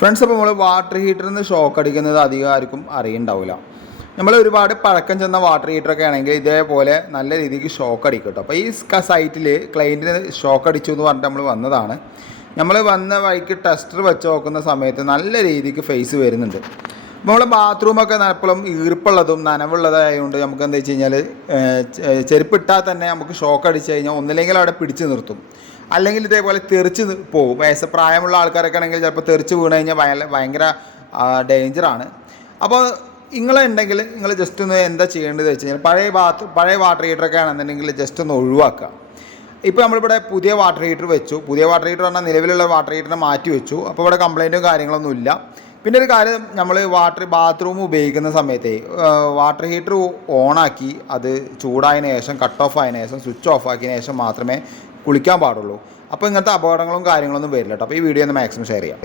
Friends, അപ്പോൾ നമ്മൾ water ഹീറ്ററിൽ നിന്ന് ഷോക്ക് അടിക്കുന്നത് അധികം ആർക്കും അറിയുന്നുണ്ടാവില്ല. നമ്മൾ ഒരുപാട് പഴക്കം ചെന്ന വാട്ടർ ഹീറ്ററൊക്കെ ആണെങ്കിൽ ഇതേപോലെ നല്ല രീതിക്ക് ഷോക്ക് അടിക്കും കേട്ടോ. അപ്പോൾ ഈ സൈറ്റിൽ ക്ലയൻറ്റിന് ഷോക്ക് അടിച്ചു എന്ന് പറഞ്ഞിട്ട് നമ്മൾ വന്നതാണ്. നമ്മൾ വന്ന വഴിക്ക് ടെസ്റ്റർ വെച്ച് നോക്കുന്ന സമയത്ത് നല്ല രീതിക്ക് ഫേസ് വരുന്നുണ്ട്. നമ്മൾ ബാത്റൂമൊക്കെ എപ്പോഴും ഈർപ്പുള്ളതും നനവുള്ളതായതുകൊണ്ട് നമുക്ക് എന്താ വെച്ച് കഴിഞ്ഞാൽ ചെരുപ്പിട്ടാൽ തന്നെ നമുക്ക് ഷോക്ക് അടിച്ച് കഴിഞ്ഞാൽ ഒന്നില്ലെങ്കിൽ അവിടെ പിടിച്ച് നിർത്തും, അല്ലെങ്കിൽ ഇതേപോലെ തെറിച്ച് പോകും. പ്രായമുള്ള ആൾക്കാരൊക്കെ ആണെങ്കിൽ ചിലപ്പോൾ തെറിച്ച് വീണ് കഴിഞ്ഞാൽ ഭയങ്കര ഡേഞ്ചറാണ്. അപ്പോൾ നിങ്ങളുണ്ടെങ്കിൽ നിങ്ങൾ ജസ്റ്റ് ഒന്ന് എന്താ ചെയ്യേണ്ടത് വെച്ച് കഴിഞ്ഞാൽ പഴയ വാട്ടർ ഹീറ്ററൊക്കെ ആണെന്നുണ്ടെങ്കിൽ ജസ്റ്റ് ഒന്ന് ഒഴിവാക്കുക. ഇപ്പോൾ നമ്മളിവിടെ പുതിയ വാട്ടർ ഹീറ്റർ വെച്ചു. പുതിയ വാട്ടർ ഹീറ്റർ പറഞ്ഞാൽ നിലവിലുള്ള വാട്ടർ ഹീറ്ററിനെ മാറ്റി വെച്ചു. അപ്പോൾ ഇവിടെ കംപ്ലൈൻറ്റും കാര്യങ്ങളൊന്നും ഇല്ല. പിന്നെ ഒരു കാര്യം, നമ്മൾ ബാത്റൂം ഉപയോഗിക്കുന്ന സമയത്ത് വാട്ടർ ഹീറ്റർ ഓണാക്കി അത് ചൂടായതിനു ശേഷം കട്ട് ഓഫ് ആയതിനു ശേഷം സ്വിച്ച് ഓഫ് ആക്കിയതിനു ശേഷം മാത്രമേ കുളിക്കാൻ പാടുള്ളൂ. അപ്പോൾ ഇങ്ങനത്തെ അപകടങ്ങളും കാര്യങ്ങളൊന്നും വരില്ല കേട്ടോ. അപ്പോൾ ഈ വീഡിയോ ഒന്ന് മാക്സിമം ഷെയർ ചെയ്യാം.